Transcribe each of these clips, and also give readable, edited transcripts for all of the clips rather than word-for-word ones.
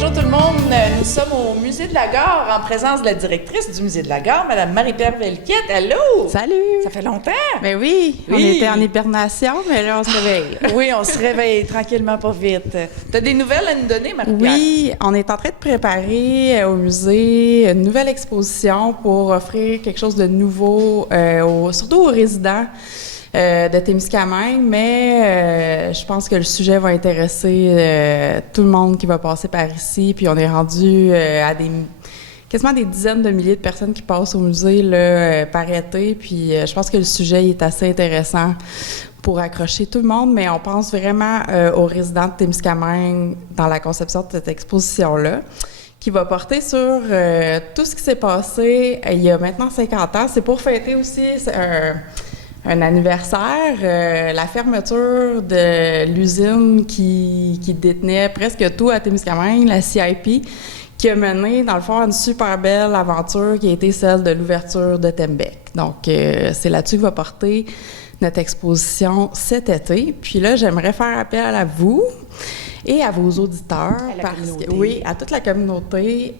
bonjour tout le monde. Nous sommes au Musée de la Gare en présence de la directrice du Musée de la Gare, Mme Marie-Pierre Velquette. Allô? Salut! Ça fait longtemps? Ben oui, on était en hibernation, mais là, on se réveille. Oui, on se réveille tranquillement, pas vite. T'as des nouvelles à nous donner, Marie-Pierre? Oui, on est en train de préparer au musée une nouvelle exposition pour offrir quelque chose de nouveau, surtout aux résidents de Témiscamingue, mais je pense que le sujet va intéresser tout le monde qui va passer par ici. Puis on est rendu à quasiment des dizaines de milliers de personnes qui passent au musée là, par été. Puis je pense que le sujet est assez intéressant pour accrocher tout le monde, mais on pense vraiment aux résidents de Témiscamingue dans la conception de cette exposition-là, qui va porter sur tout ce qui s'est passé il y a maintenant 50 ans. C'est pour fêter aussi un anniversaire, la fermeture de l'usine qui détenait presque tout à Témiscamingue, la CIP, qui a mené, dans le fond, une super belle aventure qui a été celle de l'ouverture de Tembec. Donc, c'est là-dessus que va porter notre exposition cet été. Puis là, j'aimerais faire appel à vous et à vos auditeurs. Oui, à toute la communauté.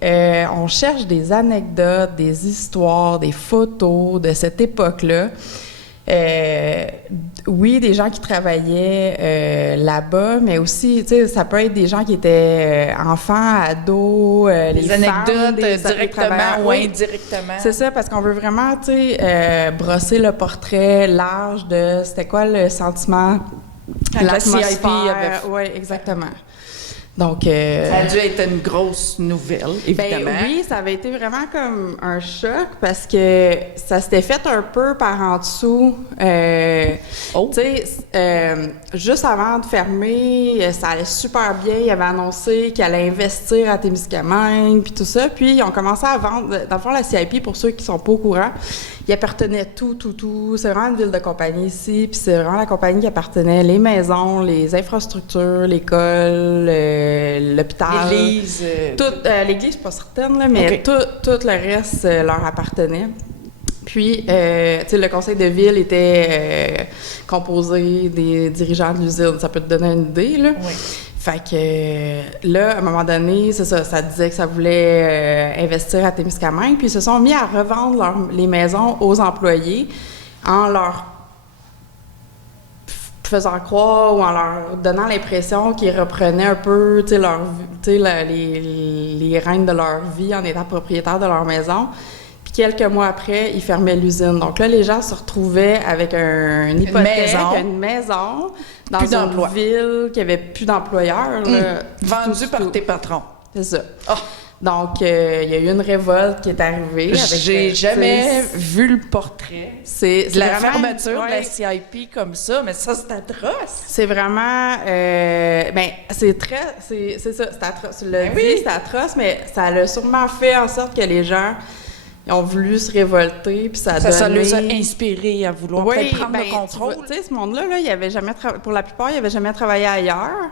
On cherche des anecdotes, des histoires, des photos de cette époque-là. Oui, des gens qui travaillaient là-bas, mais aussi, tu sais, ça peut être des gens qui étaient enfants, ados, les anecdotes directement ou indirectement. C'est ça, parce qu'on veut vraiment, tu sais, brosser le portrait large de c'était quoi le sentiment, l'atmosphère. Oui, exactement. Donc, ça a dû être une grosse nouvelle, évidemment. Ben oui, ça avait été vraiment comme un choc parce que ça s'était fait un peu par en dessous. Tu sais, juste avant de fermer, ça allait super bien. Ils avaient annoncé qu'ils allaient investir à Témiscamingue, puis tout ça. Puis, ils ont commencé à vendre. Dans le fond, la CIP, pour ceux qui sont pas au courant, il appartenait tout. C'est vraiment une ville de compagnie ici. Puis, c'est vraiment la compagnie qui appartenait les maisons, les infrastructures, l'école, l'hôpital. L'église. L'église, je suis pas certaine, là, mais okay. tout le reste leur appartenait. Puis, tu sais, le conseil de ville était composé des dirigeants de l'usine. Ça peut te donner une idée, là. Oui. Fait que là, à un moment donné, c'est ça, ça disait que ça voulait investir à Témiscamingue. Puis, ils se sont mis à revendre les maisons aux employés en leur faisant croire ou en leur donnant l'impression qu'ils reprenaient un peu, tu sais, les rênes de leur vie en étant propriétaires de leur maison. Puis quelques mois après, ils fermaient l'usine. Donc là, les gens se retrouvaient avec une hypothèque, une maison dans une ville qui avait plus d'employeurs. Vendue par tes patrons. C'est ça. Oh. Donc, il y a eu une révolte qui est arrivée. J'ai jamais vu le portrait. C'est la fermeture de la CIP comme ça, mais ça, c'est atroce. C'est vraiment... c'est ça, c'est atroce. Tu l'as dit, c'est atroce, mais ça a sûrement fait en sorte que les gens ont voulu se révolter, puis ça les a inspirés à vouloir peut-être prendre le contrôle. Tu sais, ce monde-là, il avait jamais pour la plupart, il n'avait jamais travaillé ailleurs.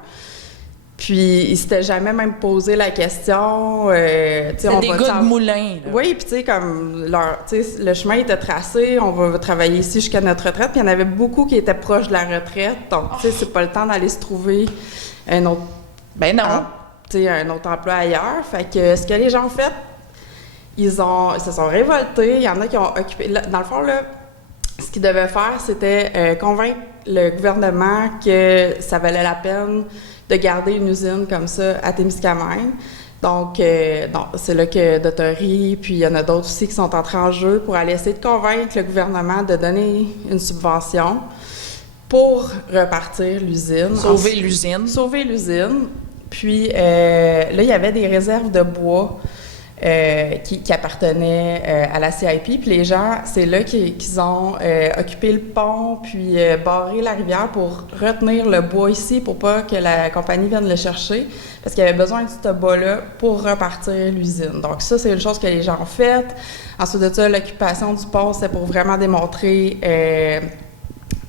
Puis, ils s'étaient jamais même posé la question. C'est des gars de moulin. Là. Oui, puis tu sais, comme le chemin était tracé, on va travailler ici jusqu'à notre retraite. Puis il y en avait beaucoup qui étaient proches de la retraite. Donc, tu sais, c'est pas le temps d'aller se trouver un autre. Ben non. Un autre emploi ailleurs. Fait que ce que les gens ont fait, ils se sont révoltés. Il y en a qui ont occupé. Dans le fond, là, ce qu'ils devaient faire, c'était convaincre le gouvernement que ça valait la peine de garder une usine comme ça à Témiscamingue. Donc, c'est là que Dotteri, puis il y en a d'autres aussi qui sont entrés en jeu pour aller essayer de convaincre le gouvernement de donner une subvention pour repartir l'usine. Sauver l'usine. Sauver l'usine. Puis, là, il y avait des réserves de bois qui appartenaient à la CIP. Puis les gens, c'est là qu'ils ont occupé le pont, puis barré la rivière pour retenir le bois ici, pour pas que la compagnie vienne le chercher, parce qu'il y avait besoin de ce bois-là pour repartir l'usine. Donc ça, c'est une chose que les gens ont faite. Ensuite de ça, l'occupation du pont, c'est pour vraiment démontrer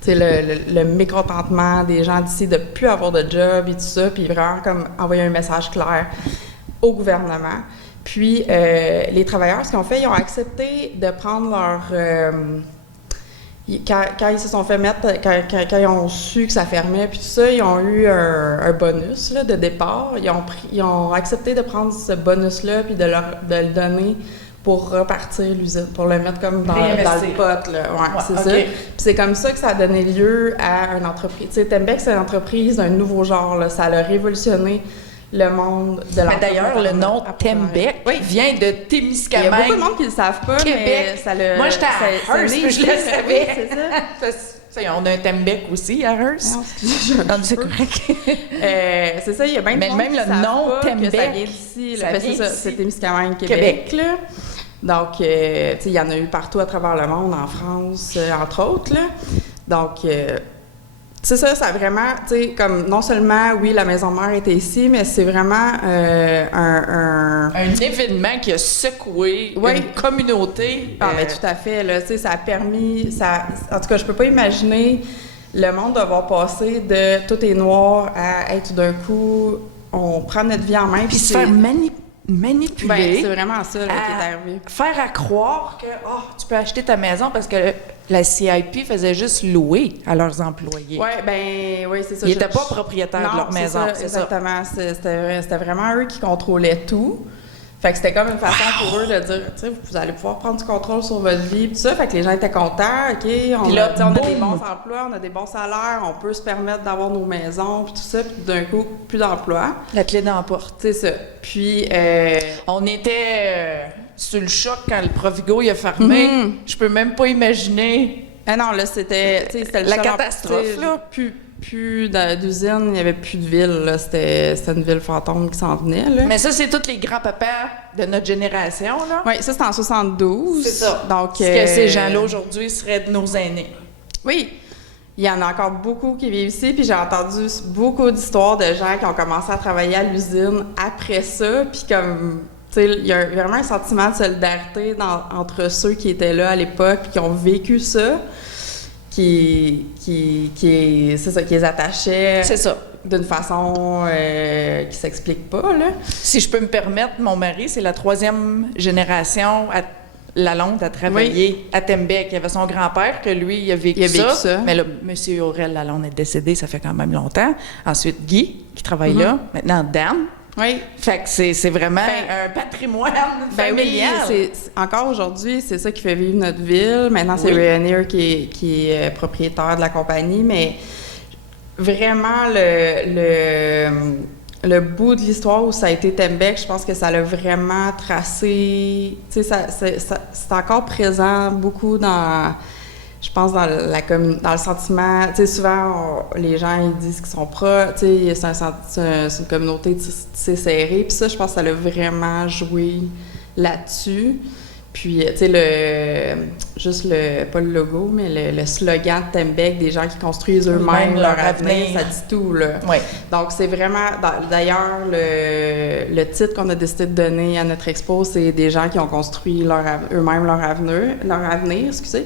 le mécontentement des gens d'ici de ne plus avoir de job et tout ça, puis vraiment comme envoyer un message clair au gouvernement. Puis, les travailleurs, ce qu'ils ont fait, ils ont accepté de prendre quand ils se sont fait mettre, quand ils ont su que ça fermait, puis tout ça, ils ont eu un bonus là, de départ. Ils ont accepté de prendre ce bonus-là puis de le donner pour repartir l'usine, pour le mettre comme dans le pot. Là. Ouais, c'est ça. Puis c'est comme ça que ça a donné lieu à une entreprise. Tu sais, Tembec, c'est une entreprise d'un nouveau genre. Là. Ça a révolutionné le monde de l'entreprise. D'ailleurs, le nom Tembec vient de Témiscamingue. Il y a beaucoup de monde qui ne le savent pas, Québec. Mais ça le... Moi, j'étais à Hearst, je le savais. Oui, c'est ça. On a un Tembec aussi à Hearst. Non, c'est correct. C'est ça, il y a bien de mais monde même qui le nom Tembec, ça vient d'ici. C'est ça, c'est Témiscamingue, Québec. Québec. Là. Donc, tu sais, il y en a eu partout à travers le monde, en France, entre autres. Là. Donc, c'est ça, ça a vraiment, tu sais, comme non seulement, oui, la maison mère était ici, mais c'est vraiment un événement qui a secoué une communauté. Ah, mais tout à fait, là, tu sais, ça a permis, en tout cas, je peux pas imaginer le monde devoir passer de tout est noir à tout d'un coup, on prend notre vie en main. Puis se faire manipuler. Ben, c'est vraiment ça là, qui est arrivé. Faire à croire que tu peux acheter ta maison parce que la CIP faisait juste louer à leurs employés. Oui, c'est ça. Ils n'étaient pas propriétaires de leur maison. C'est exactement. C'était vraiment eux qui contrôlaient tout. Fait que c'était comme une façon pour eux de dire, tu sais, vous allez pouvoir prendre du contrôle sur votre vie, tout ça. Fait que les gens étaient contents, OK, on a des bons emplois, on a des bons salaires, on peut se permettre d'avoir nos maisons, puis tout ça, puis d'un coup, plus d'emploi. La clé dans la porte. C'est ça. Puis, on était sur le choc quand le Provigo il a fermé. Je peux même pas imaginer. Ah non, là, c'était la catastrophe, là. Plus d'usine, il n'y avait plus de ville. Là. C'était une ville fantôme qui s'en venait. Là. Mais ça, c'est tous les grands-papas de notre génération. Là. Oui, ça, c'était en 72. C'est ça. Donc, que ces gens-là, aujourd'hui, seraient de nos aînés. Oui. Il y en a encore beaucoup qui vivent ici. Puis j'ai entendu beaucoup d'histoires de gens qui ont commencé à travailler à l'usine après ça. Puis comme... Tu sais, il y a vraiment un sentiment de solidarité entre ceux qui étaient là à l'époque puis qui ont vécu ça. C'est ça, qui les attachait d'une façon qui s'explique pas, là. Si je peux me permettre, mon mari, c'est la 3e génération à Lalonde à travailler à Tembec. Il y avait son grand-père que lui, il a vécu ça. Mais là, M. Aurel Lalonde est décédé, ça fait quand même longtemps. Ensuite, Guy, qui travaille là. Maintenant, Dan. Oui. Fait que c'est vraiment un patrimoine familial. Oui, encore aujourd'hui, c'est ça qui fait vivre notre ville. Maintenant, c'est Rayonier qui est propriétaire de la compagnie, mais vraiment le bout de l'histoire où ça a été Tembec, je pense que ça l'a vraiment tracé. Tu sais, c'est encore présent beaucoup dans... Je pense dans le sentiment, tu sais, souvent, les gens, ils disent qu'ils sont proches, tu sais, c'est une communauté tissée serrée, puis ça, je pense que ça l'a vraiment joué là-dessus. Puis, tu sais, pas le logo, mais le slogan de Tembec, des gens qui construisent eux-mêmes leur avenir, ça dit tout, là. Oui. Donc, c'est vraiment, d'ailleurs, le titre qu'on a décidé de donner à notre expo, c'est des gens qui ont construit eux-mêmes leur avenir, excusez.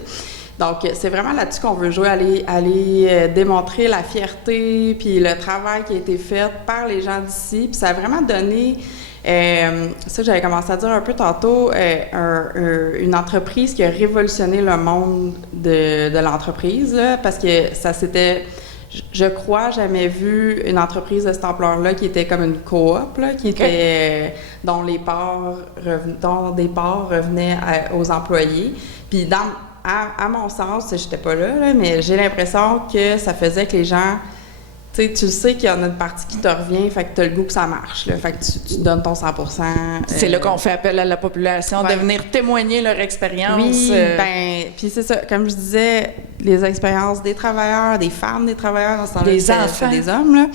Donc, c'est vraiment là-dessus qu'on veut jouer, aller démontrer la fierté puis le travail qui a été fait par les gens d'ici. Puis ça a vraiment donné, ça que j'avais commencé à dire un peu tantôt, une entreprise qui a révolutionné le monde de l'entreprise, là, parce que ça s'était... Je crois jamais vu une entreprise de cette ampleur-là qui était comme une coop, là, qui était dont des parts revenaient aux employés. Puis à mon sens, j'étais pas là, mais j'ai l'impression que ça faisait que les gens, tu sais qu'il y en a une partie qui te revient, fait que tu as le goût que ça marche, là, fait que tu donnes ton 100%. C'est là qu'on fait appel à la population de venir témoigner leur expérience. Oui, puis c'est ça, comme je disais, les expériences des travailleurs, des femmes des travailleurs, dans ce temps-là, des enfants, des hommes, là.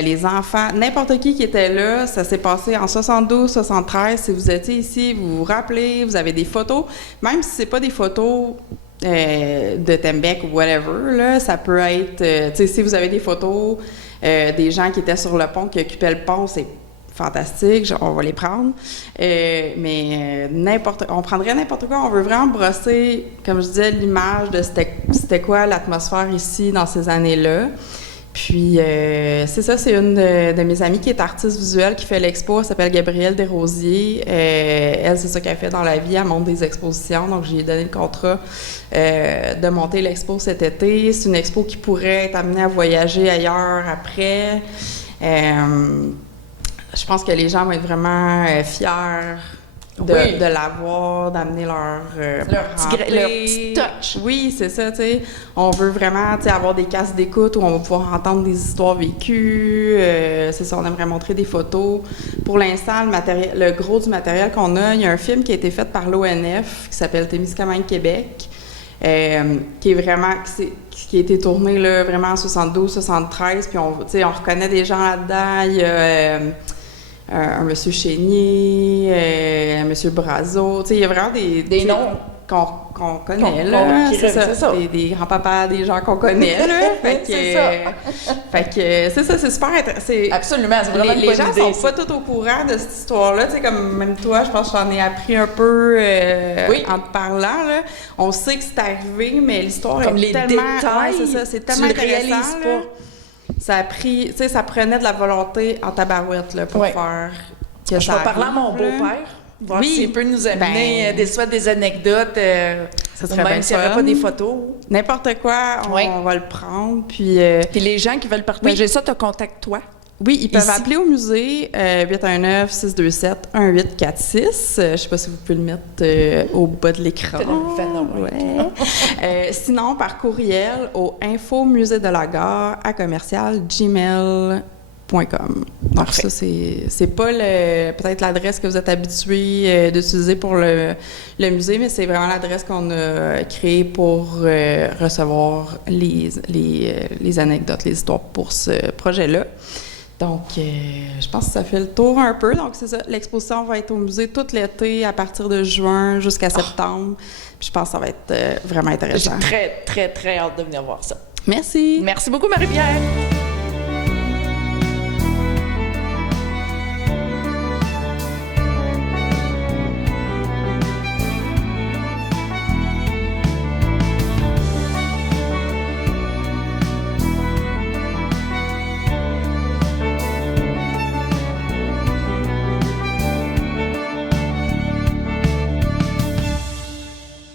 Les enfants, n'importe qui était là, ça s'est passé en 72, 73. Si vous étiez ici, vous vous rappelez, vous avez des photos, même si c'est pas des photos de Tembec ou whatever, là, ça peut être, tu sais, si vous avez des photos des gens qui étaient sur le pont, qui occupaient le pont, c'est fantastique, on va les prendre. Mais on prendrait n'importe quoi. On veut vraiment brosser, comme je disais, l'image de c'était quoi l'atmosphère ici dans ces années-là. Puis, c'est ça, c'est une de mes amies qui est artiste visuelle qui fait l'expo. Elle s'appelle Gabrielle Desrosiers. Elle, c'est ça qu'elle fait dans la vie. Elle monte des expositions. Donc, j'ai donné le contrat de monter l'expo cet été. C'est une expo qui pourrait être amenée à voyager ailleurs après. Je pense que les gens vont être vraiment fiers de l'avoir, d'amener leur petit touch. Oui, c'est ça, tu sais. On veut vraiment, tu sais, avoir des casques d'écoute où on va pouvoir entendre des histoires vécues. C'est ça, on aimerait montrer des photos. Pour l'instant, le gros du matériel qu'on a, il y a un film qui a été fait par l'ONF qui s'appelle Témiscamingue Québec, qui est vraiment, qui a été tourné là, vraiment en 72-73, puis on reconnaît des gens là-dedans. Il y a un monsieur Chénier, un monsieur Brazo, tu sais, il y a vraiment des noms qu'on connaît, là. C'est ça. Des grands-papas, des gens qu'on connaît, là. Fait que c'est ça, c'est super intéressant. Absolument, c'est vraiment les gens sont pas tout au courant de cette histoire-là, tu sais, comme même toi, je pense que j'en ai appris un peu en te parlant, là. On sait que c'est arrivé, mais l'histoire comme est tellement... détails, c'est ça, c'est tellement intéressant, là. Ça a pris, tu sais, ça prenait de la volonté en tabarouette, là, pour faire que je vais parler à mon beau-père, voir s'il peut nous amener des anecdotes, ça serait même s'il n'y aurait pas des photos. N'importe quoi, on va le prendre, puis les gens qui veulent partager ça, te contactent toi? Oui, ils peuvent appeler au musée 819-627-1846. Je sais pas si vous pouvez le mettre au bas de l'écran. Sinon, par courriel au infomuseedelagare@gmail.com. Donc ça, c'est pas peut-être l'adresse que vous êtes habitué d'utiliser pour le musée, mais c'est vraiment l'adresse qu'on a créée pour recevoir les anecdotes, les histoires pour ce projet-là. Donc, je pense que ça fait le tour un peu. Donc, c'est ça. L'exposition va être au musée tout l'été, à partir de juin jusqu'à septembre. Puis je pense que ça va être vraiment intéressant. J'ai très, très, très hâte de venir voir ça. Merci. Merci beaucoup, Marie-Pierre.